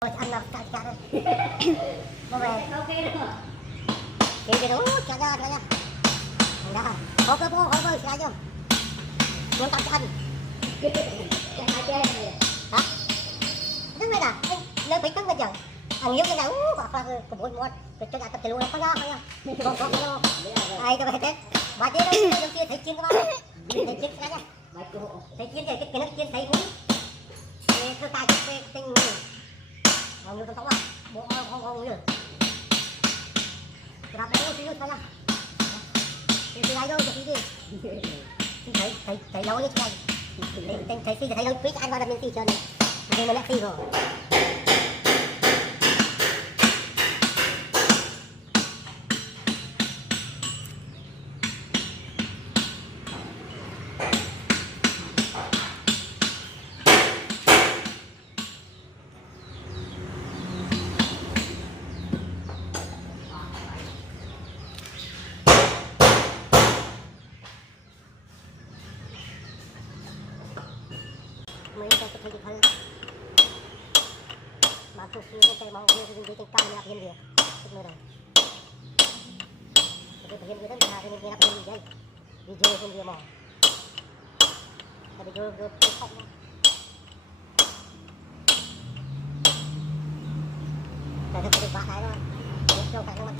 Ôi, ăn nào cắt cắt đi. Nó về. Ok rồi. Kì đủ cắt ra nha. Đó. Hộp cái hộp ơi, ra chưa? Muốn cắt ăn. Hả? Đứng đây nè, lên bị cứng bây giờ. Ăn nhiều cái nào hoặc là cái bụi muôn, cái chân cái luôn nó không nha. Không. Ai cái hết. Bà chế đây đầu tiên thấy chiên các bạn. Thấy chiên ra nha. Thấy chiên thì cái nó chiên thấy cũng. Cái tay cái tinh không như con tóc à, bộ không như cái đạp đấy xíu thôi nha, thì này đâu thì thấy lâu đấy chứ này, thấy thấy lâu quý ăn vào đầm miếng xì chân này, nhưng mà lại xì rồi. Mấy cái thấy được hơn mà tôi xin cái mong cái gì cái cam là hiện việc tức là cái hiện việc đó là cái hiện việc đây video hiện việc mà cái video cái không cái được vạ này rồi cho cái nó mất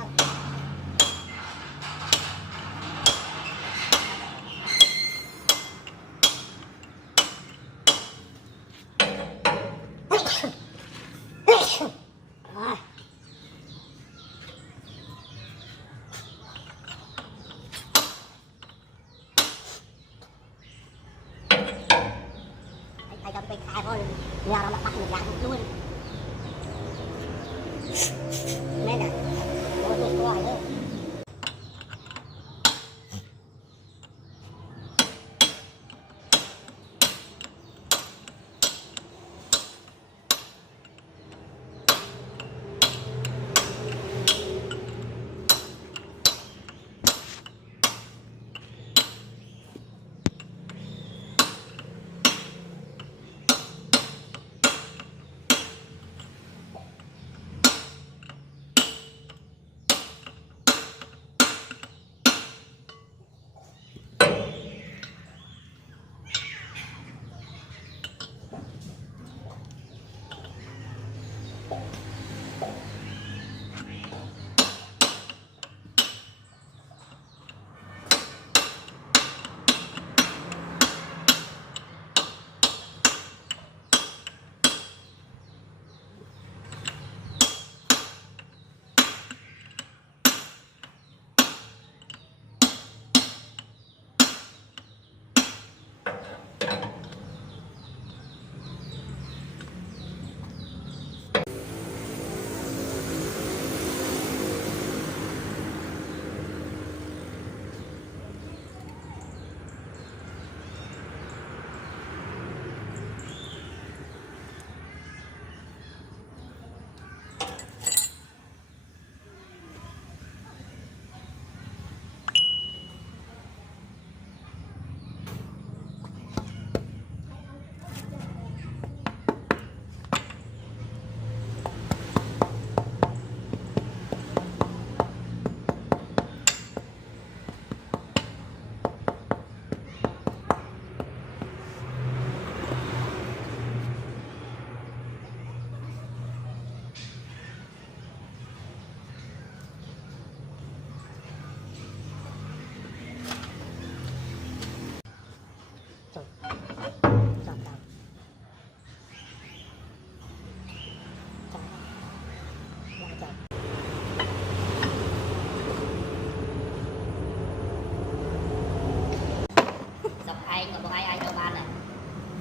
ai cho cái khai thôi nhà nó bắt mình làm luôn nên là tôi coi đấy.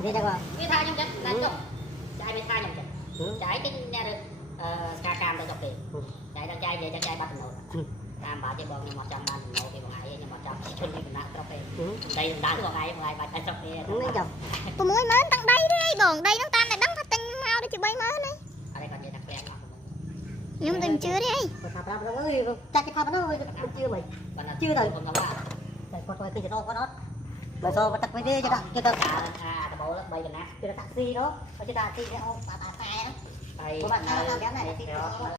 Đi ra ngoài. Biết tha nhầm chứ, đánh chồng. Trai biết tha nhầm chứ. Trái cái nhà được ca cam tới chọc tiền. Trái đang trai về cho trai bắt nồi. Cam bảo cho bọn 100 ban nồi thì bọn ai nhưng 100 chôn đi nát chọc tiền. Đây đá bọn ai bắt chọc tiền. Đúng đấy chồng. Tôi mới mến tặng đây đi, bọn đây nó tan này đắng thật tinh mau để chị bay mến đi. Ở đây còn gì đặc biệt mà. Nhưng mà tình chưa đi. Thằng nó ơi, chắc cái thằng nó ơi, chưa mày. Chưa rồi. Còn đâu ạ. Đây coi cái gì đó có nó. Mà sao mà tắt cái gì cho ta Bộ bay cái nát. Chưa taxi đó. Chưa taxi cái ông bà xe đó. ហើយ ព្រោះបាត់តាមតាមយ៉ាងណាទី